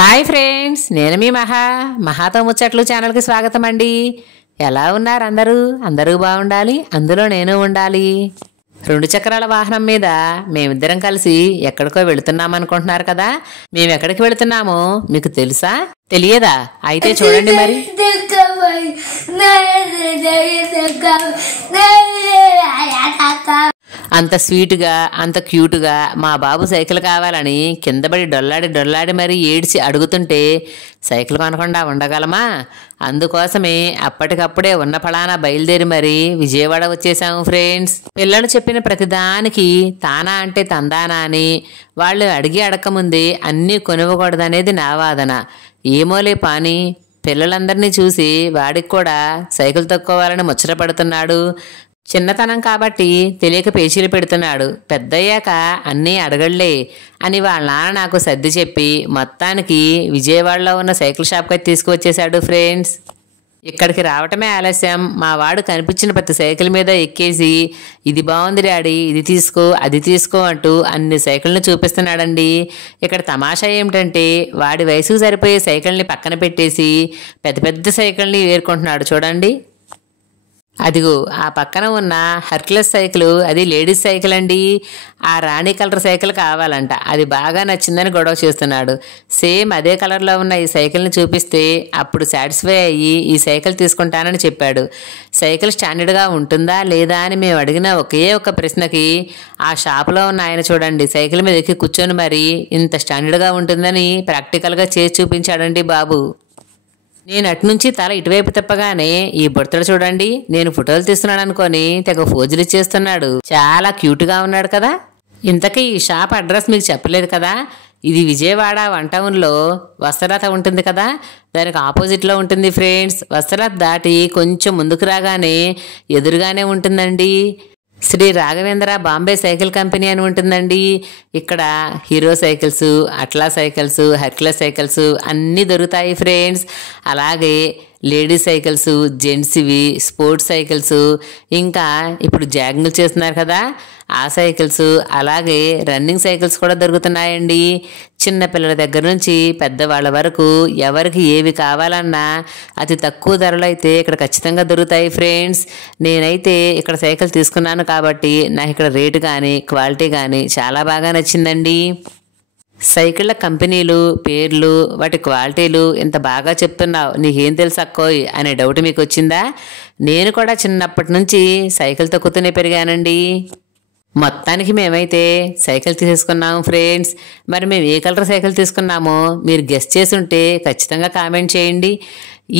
Hi friends, నేను మీ మహాతో ముచ్చట్లు ఛానల్కి స్వాగతం అండి. ఎలా ఉన్నారు అందరూ బాగుండాలి, అందులో నేను ఉండాలి. 2 చక్రాల వాహనం మీద మేమిద్దరం కలిసి ఎక్కడికో వెళుతున్నాం అనుకుంటున్నారు కదా. మేము ఎక్కడికి వెళుతున్నామో మీకు తెలుసా? తెలియదా? అయితే చూడండి మరి. అంత స్వీట్గా, అంత క్యూట్గా మా బాబు సైకిల్ కావాలని కిందపడి డొల్లాడి మరీ ఏడ్చి అడుగుతుంటే సైకిల్ కొనకుండా ఉండగలమా? అందుకోసమే అప్పటికప్పుడే ఉన్న ఫలానా బయలుదేరి మరి విజయవాడ వచ్చేసాము ఫ్రెండ్స్. పిల్లలు చెప్పిన ప్రతిదానికి తానా అంటే తందానా అని, వాళ్ళు అడిగి అడగకముందే అన్నీ కొనివ్వకూడదనేది నా వాదన. ఏమోలే పాని, పిల్లలందరినీ చూసి వాడికి కూడా సైకిల్ తొక్కోవాలని ముచ్చట పడుతున్నాడు. చిన్నతనం కాబట్టి తెలియక పేచీలు పెడుతున్నాడు. పెద్దయ్యాక అన్నీ అడగళ్లే అని వాళ్ళ నాన్న నాకు సర్ది చెప్పి మొత్తానికి విజయవాడలో ఉన్న సైకిల్ షాప్కి తీసుకువచ్చేశాడు ఫ్రెండ్స్. ఇక్కడికి రావటమే ఆలస్యం. మా వాడు కనిపించిన ప్రతి సైకిల్ మీద ఎక్కేసి ఇది బాగుంది డాడీ, ఇది తీసుకో, అది తీసుకో అంటూ అన్ని సైకిల్ని చూపిస్తున్నాడండి. ఇక్కడ తమాషా ఏమిటంటే వాడి వయసుకు సరిపోయే సైకిల్ని పక్కన పెట్టేసి పెద్ద పెద్ద సైకిల్ని ఏరుకుంటున్నాడు చూడండి. అదిగో ఆ పక్కన ఉన్న హెర్క్యులస్ సైకిల్, అది లేడీస్ సైకిల్ అండి. ఆ రాణి కలర్ సైకిల్ కావాలంట. అది బాగా నచ్చిందని గొడవ చేస్తున్నాడు. సేమ్ అదే కలర్లో ఉన్న ఈ సైకిల్ని చూపిస్తే అప్పుడు సాటిస్ఫై అయ్యి ఈ సైకిల్ తీసుకుంటానని చెప్పాడు. సైకిల్ స్టాండర్డ్గా ఉంటుందా లేదా అని మేము అడిగిన ఒకే ఒక ప్రశ్నకి ఆ షాపులో ఉన్న ఆయన చూడండి సైకిల్ మీద ఎక్కి కూర్చొని మరి ఇంత స్టాండర్డ్గా ఉంటుందని ప్రాక్టికల్గా చేసి చూపించాడండి బాబు. నేను అటునుంచి తల ఇటువైపు తిప్పగానే ఈ బుడతడు చూడండి నేను ఫోటోలు తీస్తున్నాను అనుకొని తెగ ఫోజులు ఇచ్చేస్తున్నాడు. చాలా క్యూట్గా ఉన్నాడు కదా. ఇంతకీ ఈ షాప్ అడ్రస్ మీకు చెప్పలేదు కదా. ఇది విజయవాడ 1 టౌన్లో వస్త్రలత ఉంటుంది కదా, దానికి ఆపోజిట్లో ఉంటుంది ఫ్రెండ్స్. వస్త్రలత దాటి కొంచెం ముందుకు రాగానే ఎదురుగానే ఉంటుందండి శ్రీ రాఘవేంద్ర బాంబే సైకిల్ కంపెనీ అని ఉంటుందండి. ఇక్కడ హీరో సైకిల్స్, అట్లా సైకిల్స్, హెర్క్యులస్ సైకిల్స్ అన్నీ దొరుకుతాయి ఫ్రెండ్స్. అలాగే లేడీస్ సైకిల్స్, జెంట్స్వి, స్పోర్ట్స్ సైకిల్స్, ఇంకా ఇప్పుడు జాగింగ్లు చేస్తున్నారు కదా ఆ సైకిల్స్, అలాగే రన్నింగ్ సైకిల్స్ కూడా దొరుకుతున్నాయండి. చిన్నపిల్లల దగ్గర నుంచి పెద్దవాళ్ళ వరకు ఎవరికి ఏవి కావాలన్నా అతి తక్కువ ధరలో అయితే ఇక్కడ ఖచ్చితంగా దొరుకుతాయి ఫ్రెండ్స్. నేనైతే ఇక్కడ సైకిల్ తీసుకున్నాను కాబట్టి నాకు ఇక్కడ రేటు కానీ క్వాలిటీ కానీ చాలా బాగా నచ్చిందండి. సైకిళ్ళ కంపెనీలు, పేర్లు, వాటి క్వాలిటీలు ఇంత బాగా చెప్తున్నావు, నీకేం తెలుసు అక్కోయ్ అనే డౌట్ మీకు వచ్చిందా? నేను కూడా చిన్నప్పటి నుంచి సైకిల్ తొక్కుతూనే పెరిగానండి. మొత్తానికి మేమైతే సైకిల్ తీసుకున్నాము ఫ్రెండ్స్. మరి మేము ఏ కలర్ సైకిల్ తీసుకున్నామో మీరు గెస్ చేసి ఉంటే ఖచ్చితంగా కామెంట్ చేయండి.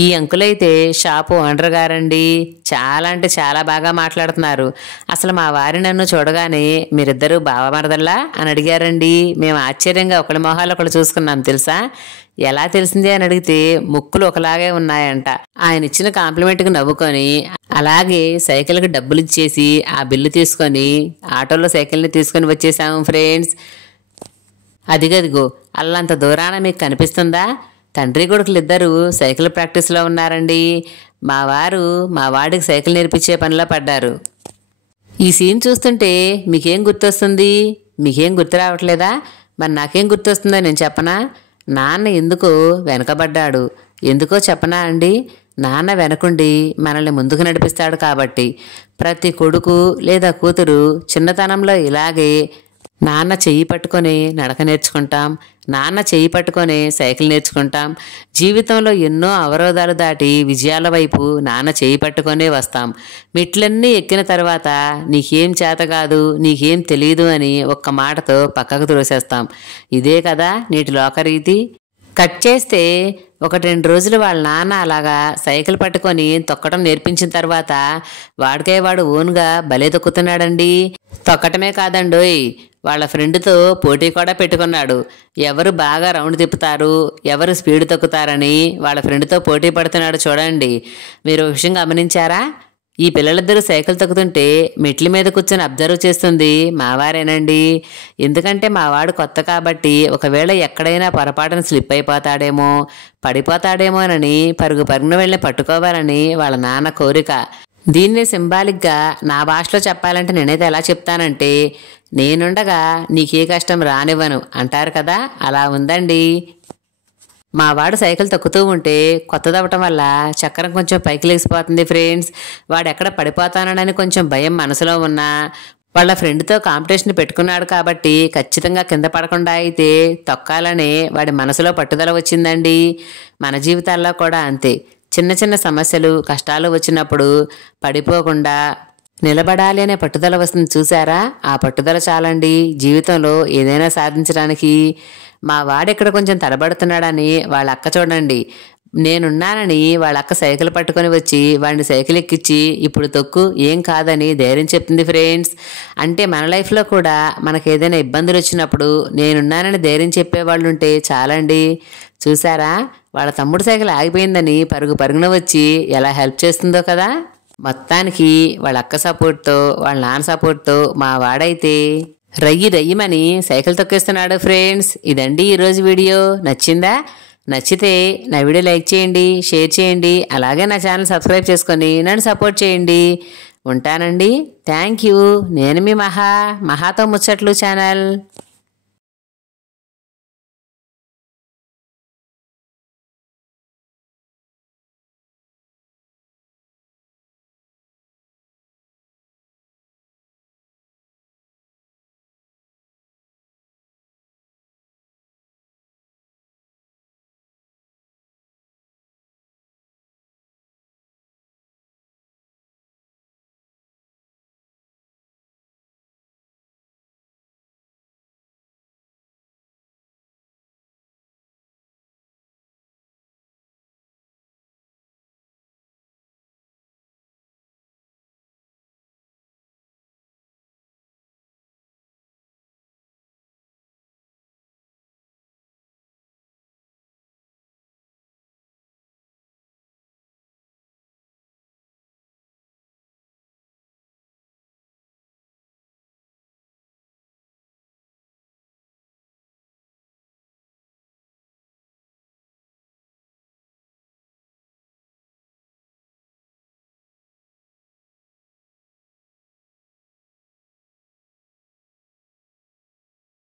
ఈ అంకులైతే షాపు ఓనర్ గారండి. చాలా అంటే చాలా బాగా మాట్లాడుతున్నారు. అసలు మా వారి నన్ను చూడగానే మీరిద్దరూ బావమరదల్లా అని అడిగారండి. మేము ఆశ్చర్యంగా ఒకళ్ళ మొహాలు ఒకళ్ళు చూసుకున్నాం తెలుసా. ఎలా తెలిసింది అని అడిగితే ముక్కులు ఒకలాగే ఉన్నాయంట. ఆయన ఇచ్చిన కాంప్లిమెంట్కి నవ్వుకొని అలాగే సైకిల్కి డబ్బులు ఇచ్చేసి ఆ బిల్లు తీసుకొని ఆటోలో సైకిల్ని తీసుకొని వచ్చేసాము ఫ్రెండ్స్. అదిగదిగో అల్లంత దూరాన మీకు కనిపిస్తుందా? తండ్రి కొడుకులు ఇద్దరు సైకిల్ ప్రాక్టీస్లో ఉన్నారండి. మా వాడికి సైకిల్ నేర్పించే పనిలో పడ్డారు. ఈ సీన్ చూస్తుంటే మీకేం గుర్తొస్తుంది? మీకేం గుర్తు రావట్లేదా? మరి నాకేం గుర్తొస్తుందో నేను చెప్పనా? నాన్న ఎందుకో వెనకబడ్డాడు. ఎందుకో చెప్పనా అండి? నాన్న వెనకుండి మనల్ని ముందుకు నడిపిస్తాడు కాబట్టి. ప్రతి కొడుకు లేదా కూతురు చిన్నతనంలో ఇలాగే నాన్న చెయ్యి పట్టుకొని నడక నేర్చుకుంటాం, నాన్న చెయ్యి పట్టుకొని సైకిల్ నేర్చుకుంటాం. జీవితంలో ఎన్నో అవరోధాలు దాటి విజయాల వైపు నాన్న చెయ్యి పట్టుకొనే వస్తాం. మెట్లన్నీ ఎక్కిన తర్వాత నీకేం చేత కాదు, నీకేం తెలియదు అని ఒక్క మాటతో పక్కకు త్రోసేస్తాం. ఇదే కదా నేటి లోకరీతి. కట్ చేస్తే 1-2 రోజులు వాళ్ళ నాన్న అలాగా సైకిల్ పట్టుకొని తొక్కడం నేర్పించిన తర్వాత వాడు ఓన్గా భలే తొక్కుతున్నాడండి. తొక్కటమే కాదండోయ్, వాళ్ళ ఫ్రెండ్తో పోటీ కూడా పెట్టుకున్నాడు. ఎవరు బాగా రౌండ్ తిప్పుతారు, ఎవరు స్పీడ్ తొక్కుతారని వాళ్ళ ఫ్రెండ్తో పోటీ పడుతున్నాడు చూడండి. మీరు ఒక విషయం గమనించారా? ఈ పిల్లలిద్దరూ సైకిల్ తొక్కుతుంటే మెట్ల మీద కూర్చొని అబ్జర్వ్ చేస్తుంది మావారేనండి. ఎందుకంటే మావాడు కొత్త కాబట్టి ఒకవేళ ఎక్కడైనా పొరపాటున స్లిప్ అయిపోతాడేమో, పడిపోతాడేమోనని పరుగున వెళ్ళి పట్టుకోవాలని వాళ్ళ నాన్న కోరిక. దీన్ని సింబాలిక్గా నా భాషలో చెప్పాలంటే నేనైతే ఎలా చెప్తానంటే, నేనుండగా నీకే కష్టం రానివ్వను అంటారు కదా, అలా ఉందండి. మా వాడు సైకిల్ తొక్కుతూ ఉంటే కొత్తదవటం వల్ల చక్రం కొంచెం పైకి లేచిపోతుంది ఫ్రెండ్స్. వాడు ఎక్కడ పడిపోతానని కొంచెం భయం మనసులో ఉన్నా వాళ్ళ ఫ్రెండ్తో కాంపిటీషన్ పెట్టుకున్నాడు కాబట్టి ఖచ్చితంగా కింద పడకుండా అయితే తొక్కాలని వాడి మనసులో పట్టుదల వచ్చిందండి. మన జీవితాల్లో కూడా అంతే. చిన్న చిన్న సమస్యలు కష్టాలు వచ్చినప్పుడు పడిపోకుండా నిలబడాలి అనే పట్టుదల వస్తుంది చూసారా? ఆ పట్టుదల చాలండి జీవితంలో ఏదైనా సాధించడానికి. మా వాడెక్కడ కొంచెం తడబడుతున్నాడని వాళ్ళ అక్క చూడండి, నేనున్నానని వాళ్ళ అక్క సైకిల్ పట్టుకొని వచ్చి వాడిని సైకిల్ ఎక్కించి ఇప్పుడు తొక్కు ఏం కాదని ధైర్యం చెప్తుంది ఫ్రెండ్స్. అంటే మన లైఫ్లో కూడా మనకు ఏదైనా ఇబ్బందులు వచ్చినప్పుడు నేనున్నానని ధైర్యం చెప్పేవాళ్ళు ఉంటే చాలండి. చూసారా వాళ్ళ తమ్ముడు సైకిల్ ఆగిపోయిందని పరుగు పరుగున వచ్చి ఎలా హెల్ప్ చేస్తుందో కదా. మొత్తానికి వాళ్ళ అక్క సపోర్ట్తో వాళ్ళ నాన్న సపోర్ట్తో మా వాడైతే రయ్యమని సైకిల్ తొక్కేస్తున్నాడు ఫ్రెండ్స్. ఇదండి ఈరోజు వీడియో. నచ్చిందా? నచ్చితే నా వీడియో లైక్ చేయండి, షేర్ చేయండి, అలాగే నా ఛానల్ సబ్స్క్రైబ్ చేసుకొని నన్ను సపోర్ట్ చేయండి. ఉంటానండి. Thank you. నేను మీ మహాతో ముచ్చట్లు ఛానల్.